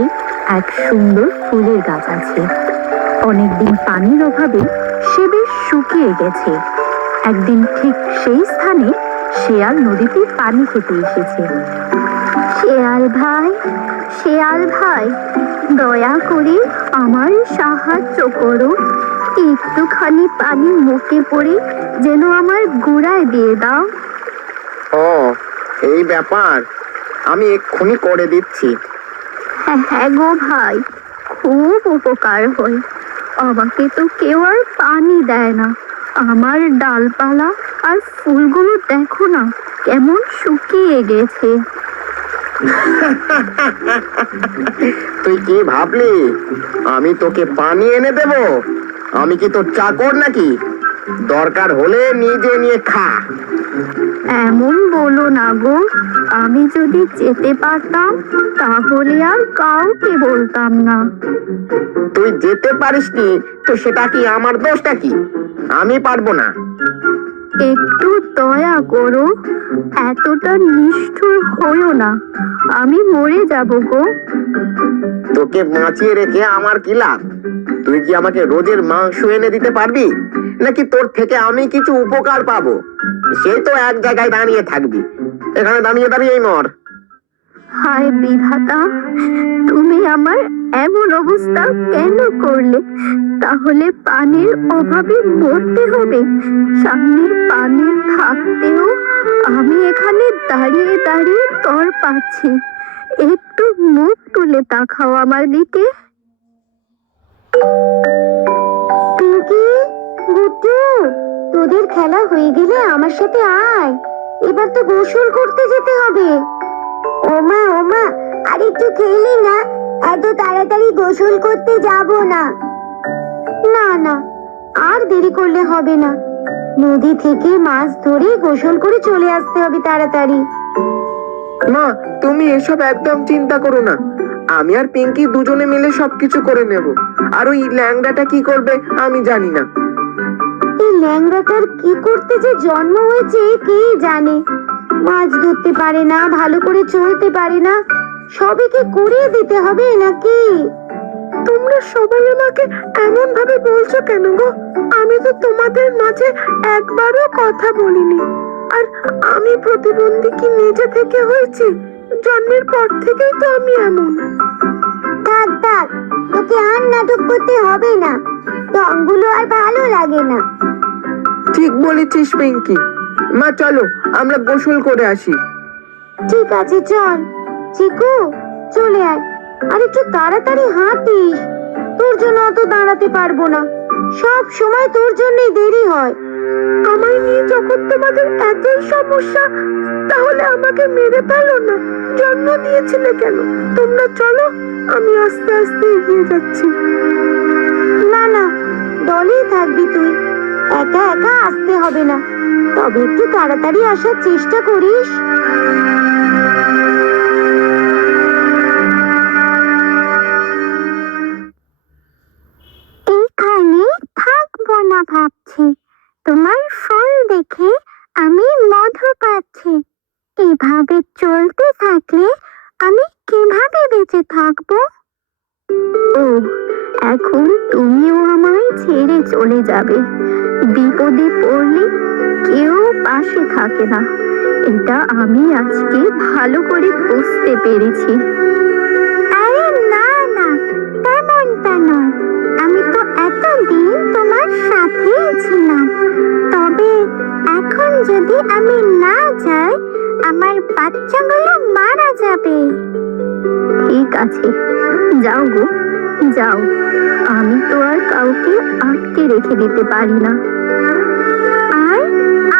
পাশে এক সুন্দর ফুলের গাছ আছে। অনেকদিন পানির অভাবে সে বেশ শুকিয়ে গেছে। একদিন ঠিক সেই স্থানে শেয়াল নদীতে পানি খেতে এসেছে। শেয়াল ভাই, শেয়াল ভাই, দয়া করে আমার সাহায্য করো। একটুখানি পানি মুখে পড়ে যেন আমার গোড়ায় দিয়ে দাও। ও, এই ব্যাপার, আমি এক্ষুনি করে দিচ্ছি। হ্যাঁ গো ভাই, খুব উপকার হয়। আমাকে তো কেউ আর পানি দেয় না। আমার ডালপালা আর ফুলগুলো দেখো না কেমন শুকিয়ে গেছে। তুই কি ভাবলি আমি তোকে পানি এনে দেব? আমি কি তোর চাকর নাকি? দরকার হলে নিজে নিয়ে খা। এমন বলো না গো, আমি যদি যেতে পারতাম তাহলে আর কাউকে বলতাম না। তুই যেতে পারিসনি তো সেটা কি আমার দোষটা কি? আমি পারবো না। একটু দয়া করো, এতটা নিষ্ঠুর হইও না, আমি মরে যাব গো। তোকে বাঁচিয়ে রেখে আমার কি লাভ? তুই কি আমাকে রোজের মাংস এনে দিতে পারবি, নাকি তোর থেকে আমি কিছু উপকার পাবো? সে তো এক জায়গায় দাঁড়িয়ে থাকবি, এখানে দাঁড়িয়ে দাঁড়িয়েই মর। হায় বিধাতা, তুমি আমার এমন অবস্থা কেন করলে? তাহলে পানির অভাবে মরতে হবে? সামনে পানি থাকতেও আমি এখানে দাঁড়িয়ে দাঁড়িয়ে তর পাচ্ছি। একটু মুখ তুলে তাকাও আমার দিকে। পিঙ্কি, গুড্ডু, তোদের খেলা হয়ে গেলে আমার সাথে আয়। এবার তো গোসল করতে যেতে হবে। ওমা ওমা, আর একটু খেলি না, এত তাড়াতাড়ি গোসল করতে যাব না। না না, আর দেরি করলে হবে না। নদী থেকে মাছ ধরে গোসল করে চলে আসতে হবে তাড়াতাড়ি। মা, তুমি এসব একদম চিন্তা করো না। আমি আর পিঙ্কি দুজনে মিলে সবকিছু করে নেব। আর ওই ল্যাংড়াটা কি করবে আমি জানি না। এই ল্যাংড়াটার কি করতে যে জন্ম হয়েছে কে জানে। মাছ ধরতে পারে না, ভালো করে চলতে পারে না, সবাইকে করিয়ে দিতে হবে নাকি? তোমরা সবাই আমাকে এমন ভাবে বলছো কেন গো? আমি তো তোমাদের মাঝে একবারও কথা বলিনি। আর আমি প্রতিবন্ধী কি নিজে থেকে হয়েছি? জন্মের পর থেকেই তো আমি এমন। থাক থাক, তোকে আর নাটক করতে হবে না। ঢংগুলো আর ভালো লাগে না। ঠিক বলেছিস পিঙ্কি। মা চলো আমরা গোসল করে আসি। ঠিক আছে চল। চিকু, চলে আয়, আর একটু তাড়াতাড়ি হাঁটিস। তোর জন্য অত দাঁড়াতে পারবো না, সব সময় তোর জন্যই দেরি হয়। আমায় নিয়ে যখন তোমাদের এতই সমস্যা, তাহলে আমাকে মেরে ফেলো না। জন্ম দিয়েছিলে কেন? তোমরা চলো, আমি আস্তে আস্তে এগিয়ে যাচ্ছি। না না, দলেই থাকবি তুই, একা একা আসতে হবে না। তবে একটু তাড়াতাড়ি আসার চেষ্টা করিস। এখানে থাকবো না ভাবছি, তোমার ফুল দেখে আমি মধু পাচ্ছি। এভাবে চলতে থাকলে আমি কিভাবে বেঁচে থাকবো? ও, এখন তুমিও আমায় ছেড়ে চলে যাবে। বিপদে পড়লে কেউ পাশে থাকে না, এটা আমি আজকে ভালো করে বুঝতে পেরেছি। আরে না না, তেমনটা নয়। আমি তো এতদিন তোমার সাথেই ছিলাম। তবে এখন যদি আমি না যাই, আমার বাচ্চাগুলো মারা যাবে। ঠিক আছে, যাও গো, যাও। আমি তো আর কাউকে আটকে রেখে দিতে পারি না। আর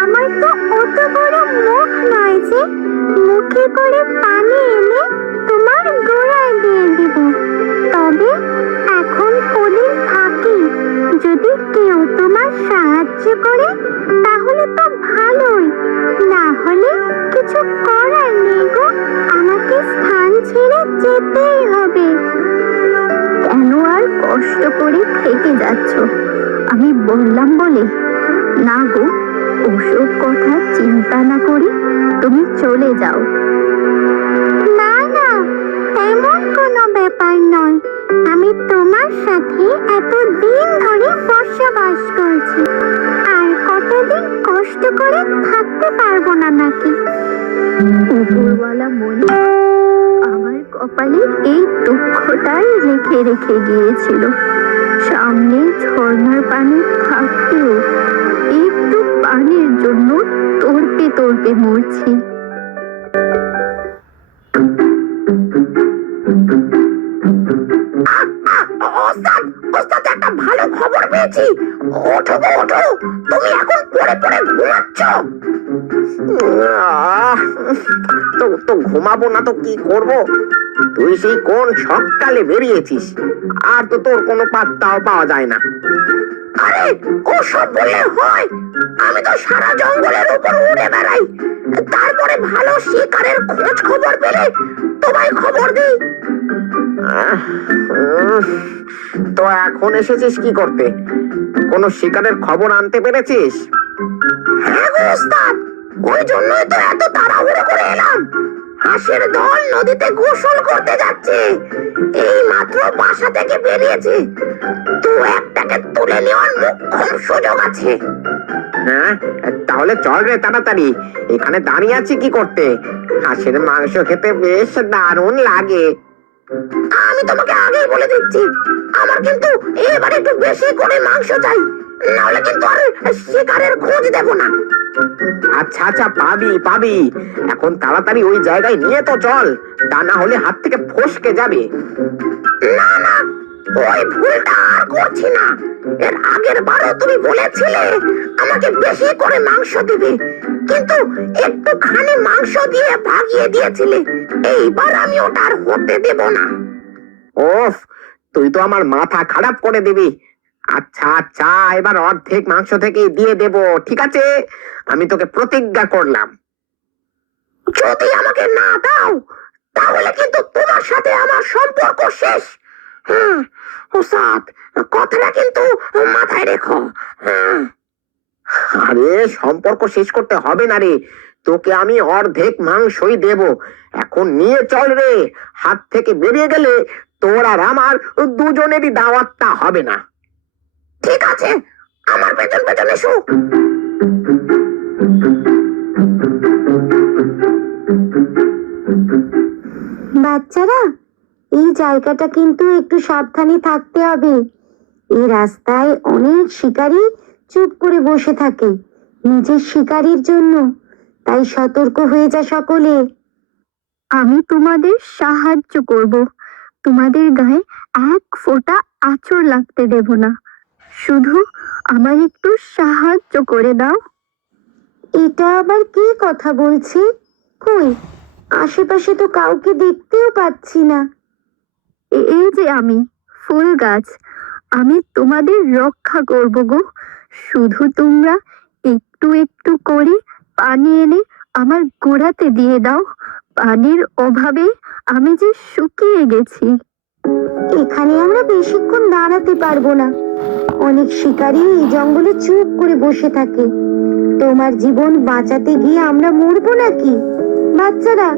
আমার তো অত বড় মুখ নয় যে মুখে করে পানি এনে তোমার গোড়ায় দিয়ে দিব। তবে এখন কদিন থাকি, যদি কেউ তোমার সাহায্য করে তাহলে তো ভালোই, না হলে কিছু করার নেই গো, আমাকে স্থান ছেড়ে যেতেই হবে। কেন আর কষ্ট করে থেকে যাচ্ছ? আমি বললাম বলে? না গো, ওসব কথা চিন্তা না করে তুমি চলে যাও। না না, তেমন কোনো ব্যাপার ব্যাপার নয়। আমি তোমার সাথে এতদিন ধরে বসবাস করছি, আর কতদিন কষ্ট করে থাকতে পারবো না নাকি? উপরওয়ালা মনে আমার কপালে এই দুঃখটাই রেখে রেখে গিয়েছিল। সামনে ঝর্ণার পানি থাকতেও একটু পানির জন্য তড়পে তড়পে মরছি। ওস্তাদ, ওস্তাদ, একটা ভালো খবর পেয়েছি। ওঠো গো, ওঠো, তুমি এখন পড়ে পড়ে ঘুমাচ্ছ। তো তো ঘুমাবো না তো কি করব? তুই সেই কোন সকালে বেরিয়েছিস, আর তো তোর কোনো পাত্তাও পাওয়া যায় না। আরে ওসব বললে হয়? আমি তো সারা জঙ্গলের উপর উড়ে বেড়াই, তারপরে ভালো শিকারের খোঁজ খবর পেলে তোমায় খবর দিই। তো এখন এসেছিস কি করতে? কোন শিকারের খবর আনতে পেরেছিস? হ্যাঁ গো ওস্তাদ, ওই জন্যই তো এত তাড়াহুড়ো করে এলাম। হাঁসের দল নদীতে গোসল করতে যাচ্ছে, এই মাত্র বাসা থেকে বেরিয়েছে। তো একটাকে তুলে নেওয়ার মোক্ষম সুযোগ আছে। হ্যাঁ, তাহলে চল রে তাড়াতাড়ি। এখানে দাঁড়িয়ে আছি কি করতে? হাঁসের মাংস খেতে বেশ দারুণ লাগে। আমি তোমাকে আগেই বলে দিচ্ছি, আমার কিন্তু এবার একটু বেশি করে মাংস চাই, নাহলে কিন্তু আর শিকারের খোঁজ দেব না। আচ্ছা আচ্ছা, পাবি পাবি। এখন তাড়াতাড়ি ওই জায়গায় নিয়ে তো চল, তা না হলে হাত থেকে ফসকে যাবে। না না, ওই ভুলটা আর করছি না। এর আগের বারও তুমি বলেছিলে আমাকে বেশি করে মাংস দিবে, কিন্তু একটুখানি মাংস দিয়ে ভাগিয়ে দিয়েছিলে। এইবার আমি ওটা আর হতে দেব না। ওফ, তুই তো আমার মাথা খারাপ করে দিবি। আচ্ছা আচ্ছা, এবার অর্ধেক মাংস থেকে দিয়ে দেব, ঠিক আছে? আমি তোকে প্রতিজ্ঞা করলাম। যদি আমাকে না দাও, তাহলে কিন্তু তোমার সাথে আমার সম্পর্ক শেষ। হ্যাঁ ওস্তাদ, কথাটা কিন্তু মাথায় রেখো। হ্যাঁ। আরে সম্পর্ক শেষ করতে হবে না রে, তোকে আমি অর্ধেক মাংসই দেব। এখন নিয়ে চল রে, হাত থেকে বেরিয়ে গেলে তোর আর আমার দুজনেরই দাওয়াতটা হবে না। ঠিক আছে, আমার পেছন পেছন এসো। বাচ্চারা, এই জায়গাটা কিন্তু একটু সাবধানে থাকতে হবে। এই রাস্তায় অনেক শিকারী চুপ করে বসে থাকে নিজের শিকারির জন্য, তাই সতর্ক হয়ে যা সকলে। আমি তোমাদের সাহায্য করব, তোমাদের গায়ে এক ফোঁটা আঁচড় লাগতে দেব না। শুধু আমার একটু সাহায্য করে দাও। এটা আবার কি কথা বলছে? কই, আশেপাশে তো কাউকে দেখতেও পাচ্ছি না। এই যে আমি, ফুল গাছ, আমি তোমাদের রক্ষা করব গো। শুধু তোমরা একটু একটু করে পানি এনে আমার গোড়াতে দিয়ে দাও। পানির অভাবে আমি যে শুকিয়ে গেছি। এখানে আমরা বেশিক্ষণ দাঁড়াতে পারবো না। অনেক শিকারী এই জঙ্গলে চুপ করে বসে থাকে। তোমার জীবন বাঁচাতে গিয়ে আমরা মরবো নাকি? বাচ্চারা,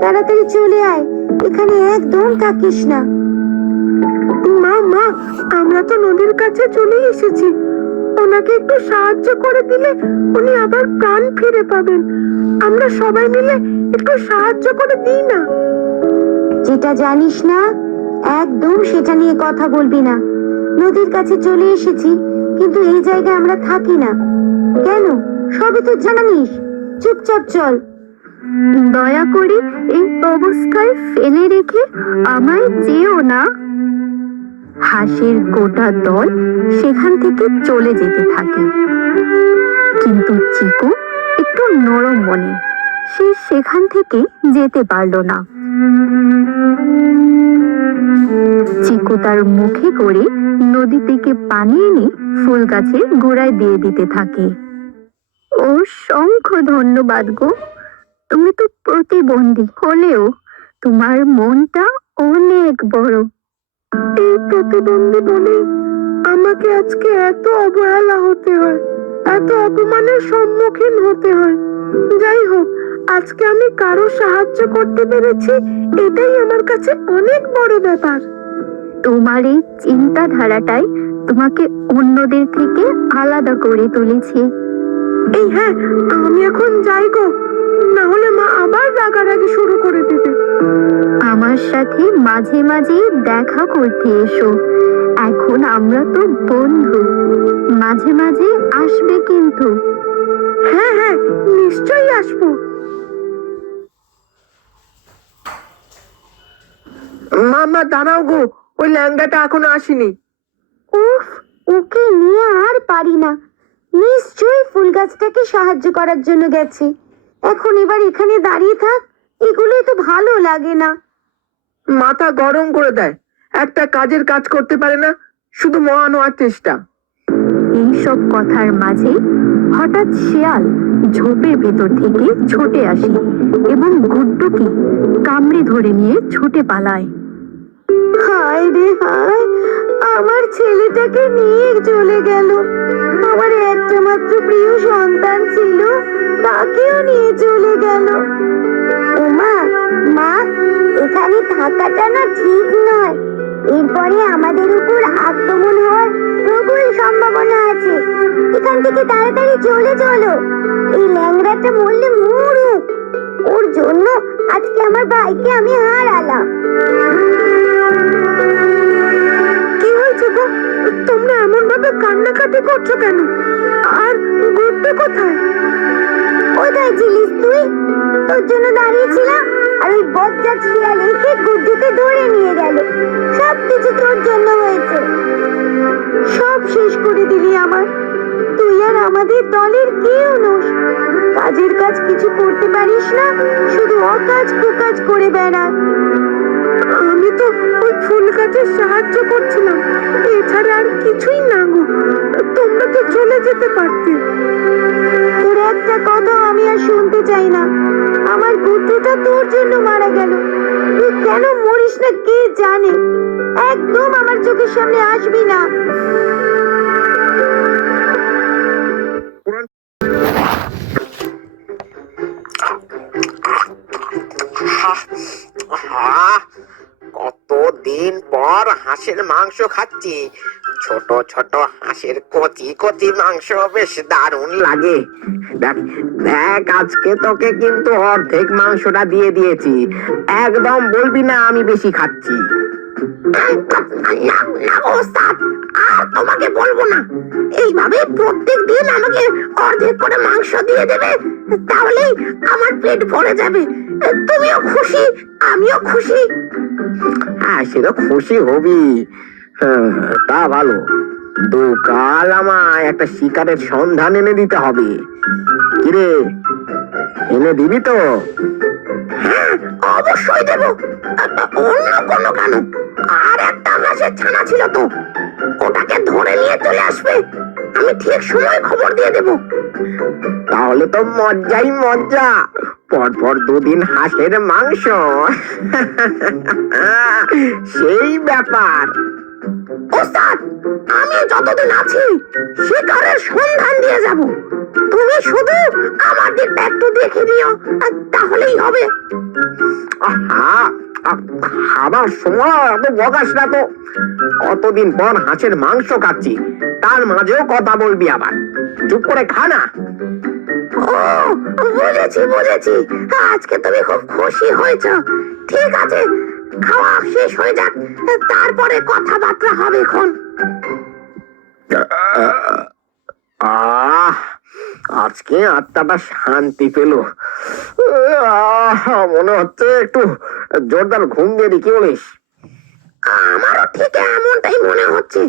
তাড়াতাড়ি চলে আয়, এখানে একদম থাকিস না। মা মা, আমরা তো নদীর কাছে চলে এসেছি। ওনাকে একটু সাহায্য করে দিলে উনি আবার প্রাণ ফিরে পাবেন। আমরা সবাই মিলে একটু সাহায্য করে দিই না। যেটা জানিস না একদম সেটা নিয়ে কথা বলবি না। নদীর কাছে চলে এসেছি, কিন্তু এই জায়গায় আমরা থাকি না। কেন, সবই তো জানিস। চুপচাপ চল। দয়া করে এই অবস্থায় ফেলে রেখে আমায় যেও না। হাঁসের গোটা দল সেখান থেকে চলে যেতে থাকে, কিন্তু চিকু একটু নরম মনে, সে সেখান থেকে যেতে পারলো না। চিকু তার মুখে করে নদী থেকে পানি এনে ফুল গাছের গোড়ায় দিয়ে দিতে থাকে। অসংখ্য ধন্যবাদ গো, তুমি তো প্রতিবন্ধী হলেও তোমার মনটা অনেক বড়। এই প্রতিবন্ধী বলে আমাকে আজকে এত অবহেলা হতে হয়, এত অপমানের সম্মুখীন হতে হয়। যাই হোক, আজকে আমি কারো সাহায্য করতে পেরেছি, এটাই আমার কাছে অনেক বড় ব্যাপার। তোমার এই চিন্তাধারাটাই তোমাকে অন্যদের থেকে আলাদা করে তুলেছে। এই হ্যাঁ, আমি এখন যাই গো, না হলে মা আবার রাগারাগি শুরু করে দেবে। আমার সাথে মাঝে মাঝে দেখা করতে এসো, এখন আমরা তো বন্ধু। মাঝে মাঝে আসবে কিন্তু। হ্যাঁ হ্যাঁ, নিশ্চয়ই আসবো। মামা দাঁড়াও গো, ওই ল্যাংড়াটা এখনো আসেনি। উফ, ওকে নিয়ে আর পারি না। নিশ্চয়ই ফুল গাছটাকে সাহায্য করার জন্য গেছে। এখন এবার এখানে দাঁড়িয়ে থাক, এগুলোই তো ভালো লাগে না। মাথা গরম করে দেয়, একটা কাজের কাজ করতে পারে না, শুধু মহান হওয়ার চেষ্টা। এইসব কথার মাঝে হঠাৎ শিয়াল ঝোপের ভেতর থেকে ছুটে আসে এবং গুড্ডুকে কামড়ে ধরে নিয়ে ছুটে পালায়। হায় রে হায়, আমার ছেলেটাকে নিয়ে চলে গেল। আমার একটা মাত্র প্রিয় সন্তান ছিল, তাকেও নিয়ে চলে গেল। ওমা, মা, এখানে থাকাটা না ঠিক নয়। এরপরে আমাদের উপর আক্রমণ হওয়ার প্রবল সম্ভাবনা আছে। এখান থেকে তাড়াতাড়ি চলে চলো। এই ল্যাংড়াটা মরলে মরুক, ওর জন্য আজকে আমার ভাইকে আমি হারালাম। কি হয়েছে গো? তোমরা এমন ভাবে কান্নাকাটি করছো কেন? আর গুড্ডু কোথায়? কোথায় ছিলিস তুই? তোর জন্য দাঁড়িয়েছিলাম, আর ওই বজ্জাত শিয়াল এসে গুড্ডুকে ধরে নিয়ে গেল। সব কিছু তোর জন্য হয়েছে। সব শেষ করে দিলি আমার। তুই আর আমাদের দলের কেউ নোস। কাজের কাজ কিছু করতে পারিস না, শুধু অকাজ কুকাজ করে বেড়া। আমি তো ওই ফুল গাছের সাহায্য করছিলাম, এছাড়া আর কিছুই না গো। তোমরা তো চলে যেতে পারতে। তোর একটা কথা আমি আর শুনতে চাই না। আমার গুড্ডুটা তোর জন্য মারা গেল। তুই কেন মরিস না কে জানে। একদম আমার চোখের সামনে আসবি না। কতদিন পর হাঁসের মাংস খাচ্ছি। ছোট ছোট হাঁসের কচি কচি মাংস বেশ দারুণ লাগে। দেখ দেখ, আজকে তোকে কিন্তু অর্ধেক মাংসটা দিয়ে দিয়েছি। একদম বলবি না আমি বেশি খাচ্ছি। আর তোমাকে বলবো না। এইভাবে প্রত্যেক দিন আমাকে অর্ধেক করে মাংস দিয়ে দেবে, তাহলেই আমার পেট ভরে যাবে। তুমিও খুশি, আমিও খুশি। হ্যাঁ, সে তো খুশি হবি। তা ভালো, কিন্তু কাল আমায় একটা শিকারের সন্ধান এনে দিতে হবে। কিরে, এনে দিবি তো? হ্যাঁ, অবশ্যই দেব। অন্য কোনো কেন, আর একটা হাঁসের ছানা ছিল তো, ওটাকে ধরে নিয়ে চলে আসবে। আমি ঠিক সময় খবর দিয়ে দেব। তাহলে তো মজ্জাই মজ্জা, পরপর দুদিন হাঁসের মাংস। সেই ব্যাপার। ওস্তাদ, আমি যতদিন আছি শিকারের সন্ধান দিয়ে যাব। তুমি শুধু আমার দিকটা একটু দেখে দিও, তাহলেই হবে। খাবার সময় এত বকাস না তো। কতদিন পর হাঁসের মাংস খাচ্ছি, তার মাঝেও কথা বলবি আবার। চুপ করে খা না। ও বুঝেছি বুঝেছি, আজকে তুমি খুব খুশি হয়েছ। ঠিক আছে, খাওয়া শেষ হয়ে যাক, তারপরে কথাবার্তা হবে এখন। আজকে আত্মাটা শান্তি পেল। মনে হচ্ছে একটু জোরদার ঘুম দিয়ে দি, কি বলিস? আমারও ঠিক এমনটাই মনে হচ্ছে।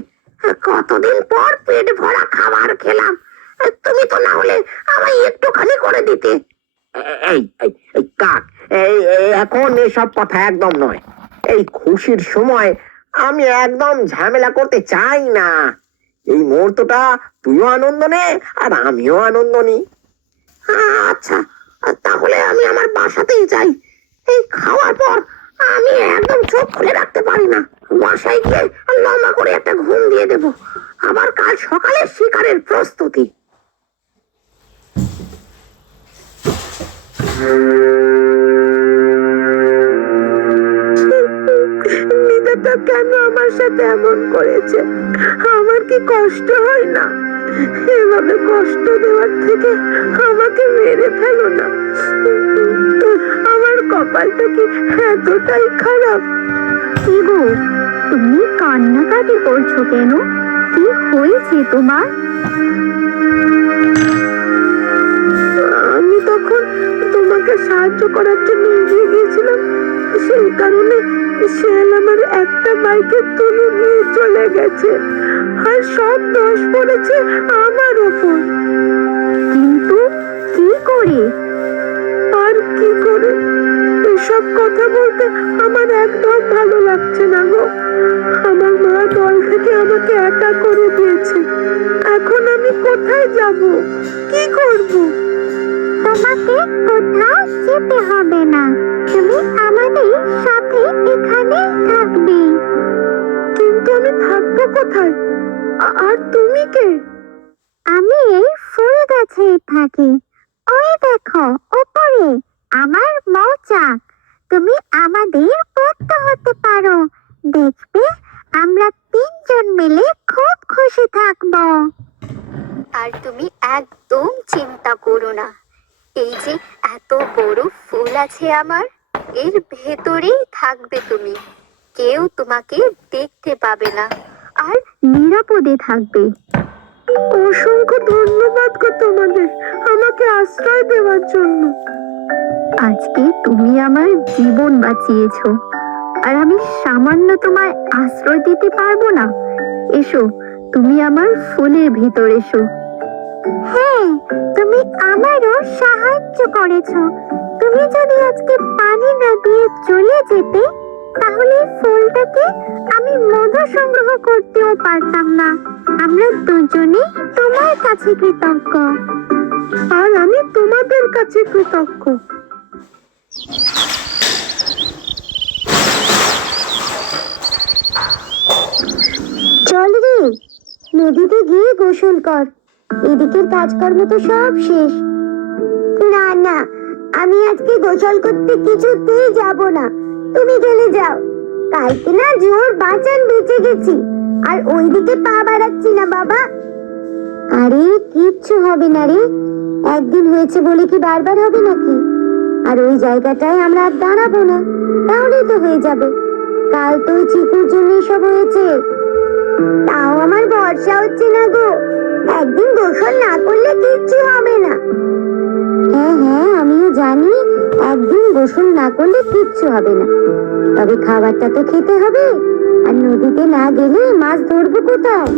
কতদিন পর পেট ভরা খাবার খেলাম। তুমি তো না হলে আমায় একটুখানি করে দিতে। এই এই এই কাক, এখন এসব কথা একদম নয়। এই খুশির সময় আমি একদম ঝামেলা করতে চাই না। এই মুহূর্তটা তুইও আনন্দ নে আর আমিও আনন্দ নি। আচ্ছা, তাহলে আমি আমার বাসাতেই যাই। এই খাওয়ার পর আমি একদম চোখ খুলে রাখতে পারি না। বাসায় গিয়ে লম্বা করে একটা ঘুম দিয়ে দেব। আবার কাল সকালে শিকারের প্রস্তুতি। নিদাটা কেন আমার সাথে এমন করেছে? আমার কি কষ্ট হয় না? এভাবে কষ্ট দেওয়ার থেকে আমাকে মেরে ফেলো না। আমার কপালটা কি এতটাই খারাপ? কি গো, তুমি কান্নাকাটি করছো কেন? কি হয়েছে তোমার? আমি তখন তোমাকে সাহায্য করার জন্য এগিয়ে গিয়েছিলাম, সেই কারণে শেয়াল আমার একটা বাইকে তুলে নিয়ে চলে গেছে, আর সব দোষ পড়েছে আমার ওপর। কিন্তু কি করে? আর কি করে? এসব কথা বলতে আমার একদম ভালো লাগছে না গো। আমার মা দল থেকে আমাকে একা করে দিয়েছে। এখন আমি কোথায় যাব? কি করব? তোমাকে কোথাও যেতে হবে না, তুমি আমাদের সাথে এখানেই থাকবে। কিন্তু আমি থাকবো কোথায়? আর তুমি কে? আমি এই ফুল গাছে থাকি। ওই দেখো উপরে আমার মৌচাক। তুমি আমাদের বন্ধু হতে পারো, দেখবে আমরা তিনজন মিলে খুব খুশি থাকবো। আর তুমি একদম চিন্তা করো না, এই যে এত বড় ফুল আছে আমার, এর ভেতরেই থাকবে তুমি। কেউ তোমাকে দেখতে পাবে না আর নিরাপদে থাকবে। অসংখ্য ধন্যবাদ গো তোমাদের আমাকে আশ্রয় দেওয়ার জন্য। আজকে তুমি আমার জীবন বাঁচিয়েছো, আর আমি সামান্য তোমায় আশ্রয় দিতে পারবো না? এসো, তুমি আমার ফুলের ভিতর এসো। হ্যাঁ, তুমি আমারও সাহায্য করেছো। তুমি যদি আজকে পানি না দিয়ে চলে যেতে, তাহলে ফুলটাকে আমি মধু সংগ্রহ করতেও পারতাম না। আমরা দুজনেই তোমার কাছে কৃতজ্ঞ। আর আমি তোমাদের কাছে কৃতজ্ঞ। চল রে, নদীতে গিয়ে গোসল কর। এদিকের কাজকর্ম তো সব শেষ। না না, আমি আজকে গোসল করতে কিছুতেই যাব না। তুমি গেলে যাও। কালকে না জোর বাঁচান বেঁচে গেছি, আর ওইদিকে পা বাড়াচ্ছি না বাবা। আরে কিচ্ছু হবে না রে, একদিন হয়েছে বলে কি বারবার হবে নাকি? আর ওই জায়গাটায় আমরা আর দাঁড়াবো না, তাহলেই তো হয়ে যাবে। কাল তো ওই চিকুর জন্য সব হয়েছে। তাও আমার ভরসা হচ্ছে না গো, একদিন গোসল না করলে কিচ্ছু হবে না। হ্যাঁ হ্যাঁ, আমিও জানি একদিন গোসল না করলে কিচ্ছু হবে না, তবে খাবারটা তো খেতে হবে। আর নদীতে না গেলে মাছ ধরবো কোথায়?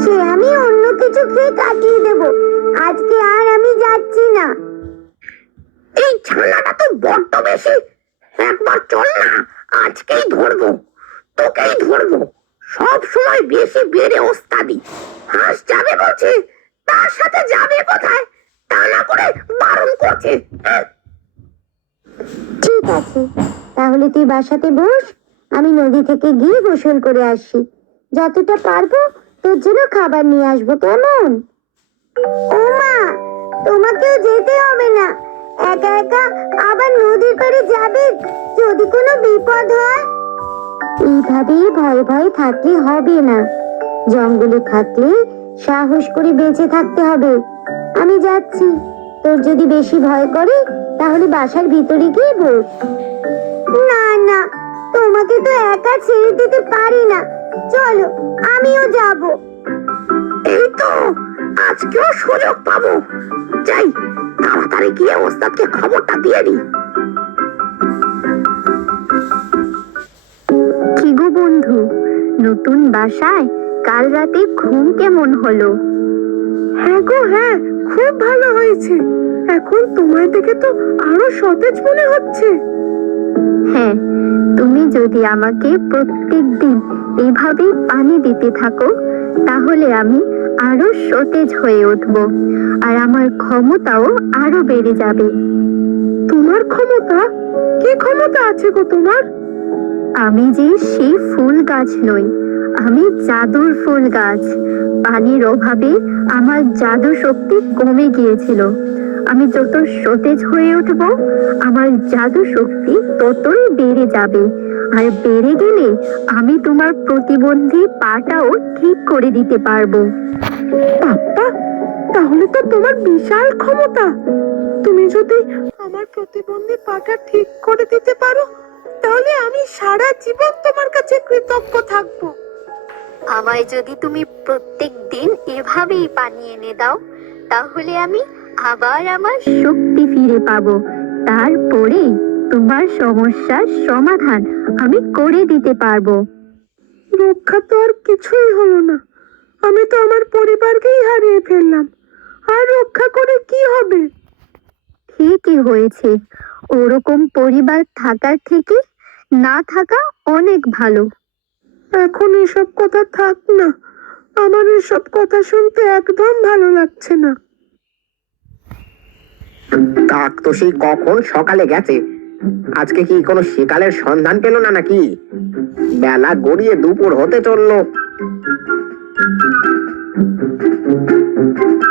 সে আমি অন্য কিছু খেয়ে কাটিয়ে দেব, আজকে আর আমি যাচ্ছি না। এই ছানাটা তো বড্ড বেশি। একবার চল না, আজকেই ধরবো, তোকেই ধরবো। সব সময় বেশি বেড়ে ওস্তাদি। হাঁস যাবে বলছে, তার সাথে যাবে কোথায়? তা না করে বারণ করছে। ঠিক আছে, তাহলে তুই বাসাতে বস, আমি নদী থেকে গিয়ে গোসল করে আসি। যতটা পারবো তোর জন্য খাবার নিয়ে আসবো, কেমন? ও মা, তোমাকেও যেতে হবে না। একা একা আবার নদীর পাড়ে যাবে, যদি কোনো বিপদ হয়। এইভাবে ভয়ে ভয়ে থাকলে হবে না, জঙ্গলে থাকলে সাহস করে বেঁচে থাকতে হবে। আমি যাচ্ছি, তোর যদি বেশি ভয় করে তাহলে বাসার ভিতরে গিয়ে বস। না না, তোমাকে তো একা ছেড়ে দিতে পারি না, চলো আমিও যাব। এই তো, আজকেও সুযোগ পাবো। যাই, তাড়াতাড়ি গিয়ে ওস্তাদকে খবরটা দিয়ে দিই। কি গো বন্ধু, নতুন বাসায় কাল রাতে ঘুম কেমন হলো? হ্যাঁ গো হ্যাঁ, খুব ভালো হয়েছে। এখন তোমায় দেখে তো আরো সতেজ মনে হচ্ছে। হ্যাঁ, তুমি যদি আমাকে প্রত্যেকদিন এইভাবে পানি দিতে থাকো, তাহলে আমি আরো সতেজ হয়ে উঠবো, আর আমার ক্ষমতাও আরো বেড়ে যাবে। তোমার ক্ষমতা? কি ক্ষমতা আছে গো তোমার? আমি যে সেই ফুল গাছ নই, আমি জাদুর ফুল গাছ। পানির অভাবে আমার জাদু শক্তি কমে গিয়েছিল, আমি যত সতেজ হয়ে উঠব, আমার জাদু শক্তি ততই বেড়ে যাবে। আর বেড়ে গেলে আমি তোমার প্রতিবন্ধী পাটাও ঠিক করে দিতে পারবো। বাবা, তাহলে তো তোমার বিশাল ক্ষমতা। তুমি যদি আমার প্রতিবন্ধী পাটা ঠিক করে দিতে পারো, তাহলে আমি সারা জীবন তোমার কাছে কৃতজ্ঞ থাকবো। আমায় যদি তুমি প্রত্যেক দিন এভাবেই পানি এনে দাও, তাহলে আমি আবার আমার শক্তি ফিরে পাবো। তারপরে তোমার সমস্যার সমাধান আমি করে দিতে পারবো। রক্ষা তো আর কিছুই হলো না। আমি তো আমার পরিবারকেই হারিয়ে ফেললাম। আর রক্ষা করে কি হবে? ঠিকই হয়েছে, ওরকম পরিবার থাকার থেকে না থাকা অনেক ভালো। এখন এসব কথা থাক না। আমার এসব কথা শুনতে একদম ভালো লাগছে না। কাক তো সেই কখন সকালে গেছে। আজকে কি কোনো শিকারের সন্ধান পেল না নাকি? বেলা গড়িয়ে দুপুর হতে চললো।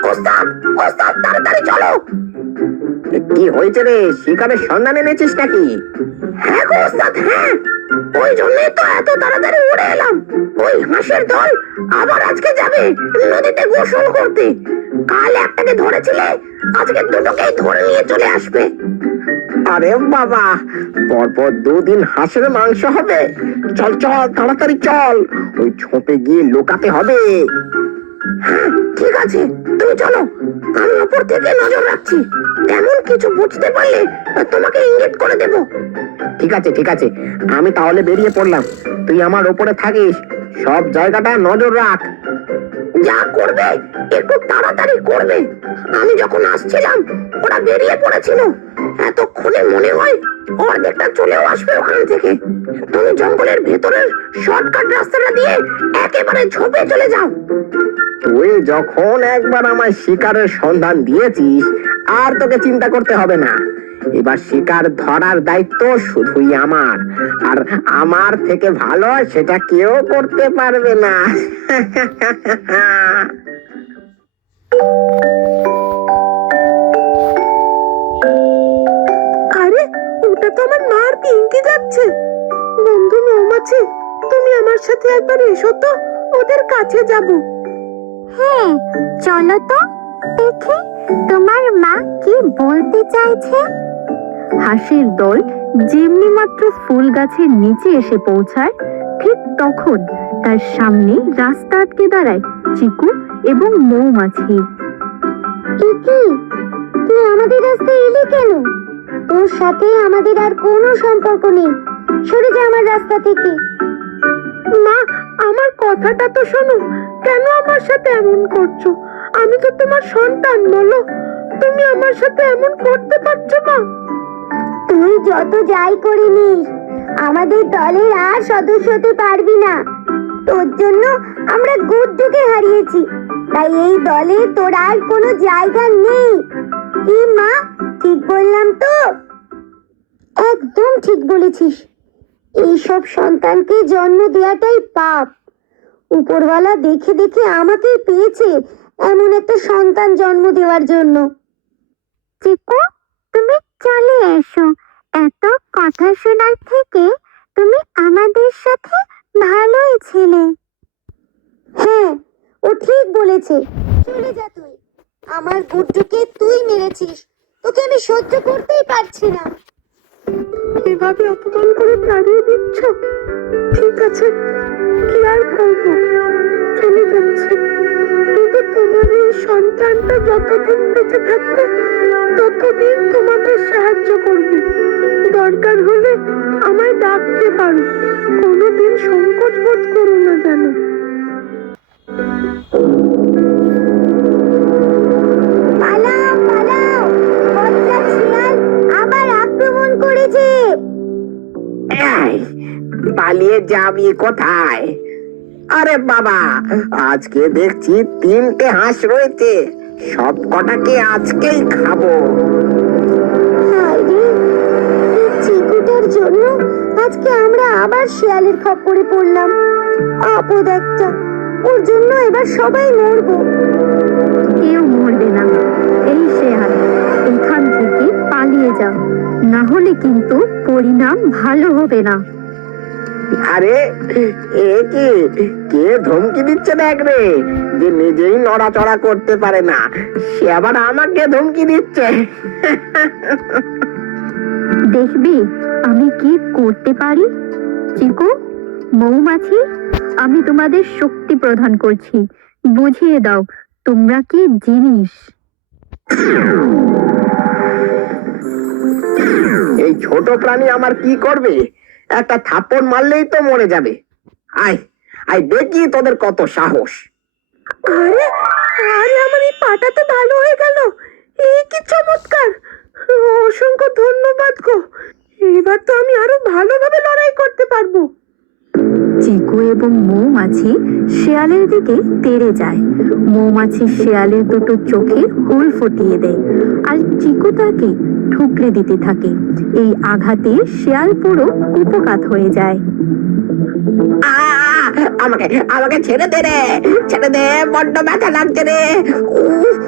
ওস্তাদ, ওস্তাদ, তাড়াতাড়ি চলো। কি হয়েছে রে? শিকারের সন্ধান এনেছিস নাকি? হ্যাঁ গো ওস্তাদ, হ্যাঁ। ওই জন্যই তো এত তাড়াতাড়ি উড়ে এলাম। ওই হাঁসের দল আবার আজকে যাবে নদীতে গোসল করতে। কাল একটাকে ধরেছিলে, আজকে দুটোকেই ধরে নিয়ে চলে আসবে। আরে বাবা, পরপর 2 দিন হাঁসের মাংস হবে। চল চল, তাড়াতাড়ি চল, ওই ঝোপে গিয়ে লুকাতে হবে। হ্যাঁ ঠিক আছে, তুমি চলো, আমি ওপর থেকে নজর রাখছি। তেমন কিছু বুঝতে পারলে তোমাকে ইঙ্গিত করে দেব। ঠিক আছে ঠিক আছে, আমি তাহলে বেরিয়ে পড়লাম। তুই আমার ওপরে থাকিস, সব জায়গাটা নজর রাখ। যা করবে একটু তাড়াতাড়ি করবে। আমি যখন আসছিলাম ওরা বেরিয়ে পড়েছিল। এতক্ষণে মনে হয় অর্ধেকটা চলেও আসবে ওখান থেকে। তুমি জঙ্গলের ভেতরের শর্টকাট রাস্তাটা দিয়ে একেবারে ঝোপে চলে যাও। তুই যখন একবার আমায় শিকারের সন্ধান দিয়েছিস, আর তোকে চিন্তা করতে হবে না। এবার শিকার ধরার দায়িত্ব শুধুই আমার, আর আমার থেকে ভালো সেটা কেউ করতে পারবে না। আরে, ওটা তো আমার মার পিঙ্কি যাচ্ছে। বন্ধু মৌমাছি, তুমি আমার সাথে একবার এসো তো, ওদের কাছে যাব। হ্যাঁ, চলো তো দেখি তোমার মা কি বলতে চাইছে। হাঁসের দল যেমনি মাত্র ফুল গাছের নিচে এসে পৌঁছায়, ঠিক তখন তার সামনে রাস্তা আটকে দাঁড়ায় চিকু এবং মৌমাছি। ইকি, তুই আমাদের রাস্তায় এলি কেন? তোর সাথে আমাদের আর কোনো সম্পর্ক নেই। সরে যা আমার রাস্তা থেকে। মা, আমার কথাটা তো শোনো। কেন আমার সাথে এমন করছো? আমি তো তোমার সন্তান, বলো। তুমি আমার সাথে এমন করতে পারছো না। তুই যত যাই করে নিস, আমাদের দলের আর সদস্য হতে পারবি না। তোর জন্য আমরা গুড্ডুকে হারিয়েছি, তাই এই দলে তোর আর কোনো জায়গা নেই। কি মা, ঠিক বললাম তো? একদম ঠিক বলেছিস। এইসব সন্তানকে জন্ম দেওয়াটাই পাপ। উপরওয়ালা দেখে দেখে আমাকেই পেয়েছে এমন একটা সন্তান জন্ম দেওয়ার জন্য। চিকু, তুমি চলে এসো। এত কথা শোনার থেকে তুমি আমাদের সাথে ভালোই ছিলে। হ্যাঁ, ও ঠিক বলেছে। চলে যা তুই। আমার গুড্ডুকে তুই মেরেছিস, তোকে আমি সহ্য করতেই পারছি না। এভাবে অপমান করে তাড়িয়ে দিচ্ছ? ঠিক আছে, কি আর করবো, চলে যাচ্ছি। কিন্তু তোমার এই সন্তানটা যতদিন বেঁচে থাকবে, ততদিন তোমাকে সাহায্য করবে। দরকার হলে আমায় ডাকতে পারো। কোনোদিন সংকোচ বোধ করো না যেন। পালাও পালাও, বদলা শিয়াল আবার আক্রমণ করেছে। এই, পালিয়ে যাবি কোথায়? আরে বাবা, আজকে দেখছি 3টে হাঁস রয়েছে, সব কটাকে আজকেই খাবো। হায়রে, এই চিকুটার জন্য আজকে আমরা আবার শিয়ালের খপ্পরে পড়লাম। আপদ একটা। ওর জন্য এবার সবাই মরবো। কেউ মরবে না। এই শেয়াল, এখান থেকে পালিয়ে যাও, না হলে কিন্তু পরিণাম ভালো হবে না। আরে এ কি, কে ধমকি দিচ্ছে দেখ রে, যে নিজেই নড়াচড়া করতে পারে না সে আবার আমাকে ধমকি দিচ্ছে। দেখবি আমি কি করতে পারি। চিকু, মৌমাছি, আমি তোমাদের শক্তি প্রদান করছি, বুঝিয়ে দাও তোমরা কি জিনিস। এই ছোট প্রাণী আমার কি করবে? একটা থাপ্পড় মারলেই তো মরে যাবে। আয় আয় দেখি তোদের কত সাহস। আরে আরে আমার এই পাটা তো ভালো হয়ে গেল। এই কি চমৎকার! অসংখ্য ধন্যবাদ গো। এবার তো আমি আরো ভালোভাবে লড়াই করতে পারবো। চিকু এবং মৌমাছি শেয়ালের দিকে তেড়ে যায়। মৌমাছি শেয়ালের দুটো চোখে হুল ফুটিয়ে দেয়, আর চিকু তাকে ঠুকরে দিতে থাকে। এই আঘাতে শেয়াল পুরো কুপকাত হয়ে যায়। আহ! আমাকে আমাকে ছেড়ে দে রে, ছেড়ে দে, বড্ড ব্যথা লাগছে রে। উফ,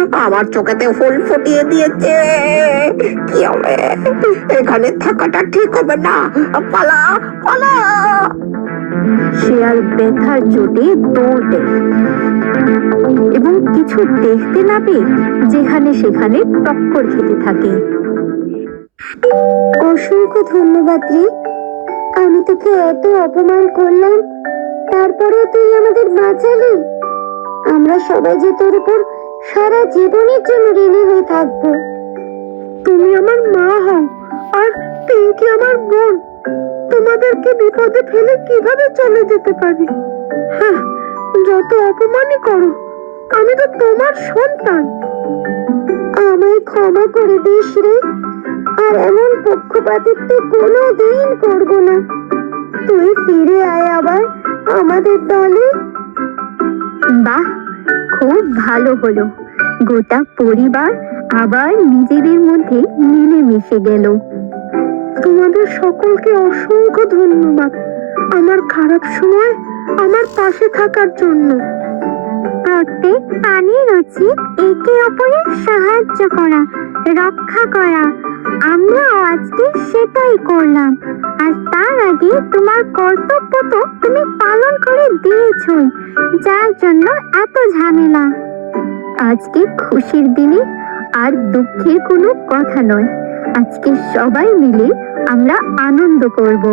উফ, আমার চোখেতে ফুল ফুটিয়ে দিয়েছে। কি হবে? এখানে থাকাটা ঠিক হবে না। পালা পালা। শেয়াল ব্যথার চোটে দৌড় দেয় এবং কিছু দেখতে না পেয়ে যেখানে সেখানে টক্কর খেতে থাকে। অসংখ্য ধন্যবাদ রে। আমি তোকে এত অপমান করলাম, তারপরেও তুই আমাদের বাঁচালি। আমরা সবাই যে তোর উপর সারা জীবনের জন্য ঋণী হয়ে থাকবো। তুমি আমার মা হও, আর পিঙ্কি আমার বোন। তোমাদেরকে বিপদে ফেলে কিভাবে চলে যেতে পারি? হ্যাঁ, যত অপমানই করো, আমি তো তোমার সন্তান। আমায় ক্ষমা করে দিস রে, আর এমন পক্ষপাতিত্ব কোনোদিন করবো না। তুই ফিরে আয় আবার আমাদের দলে। বাহ, খুব ভালো হলো। গোটা পরিবার আবার নিজেদের মধ্যে মিলেমিশে গেল। তোমাদের সকলকে অসংখ্য ধন্যবাদ আমার খারাপ সময় আমার পাশে থাকার জন্য। প্রত্যেক প্রাণীর উচিত একে অপরের সাহায্য করা, রক্ষা করা। আমরাও আজকে সেটাই করলাম। আর তার আগে তোমার কর্তব্য তো তুমি পালন করে দিয়েছই, যার জন্য এত ঝামেলা। আজকে খুশির দিনে আর দুঃখের কোনো কথা নয়। আজকে সবাই মিলে আমরা আনন্দ করব।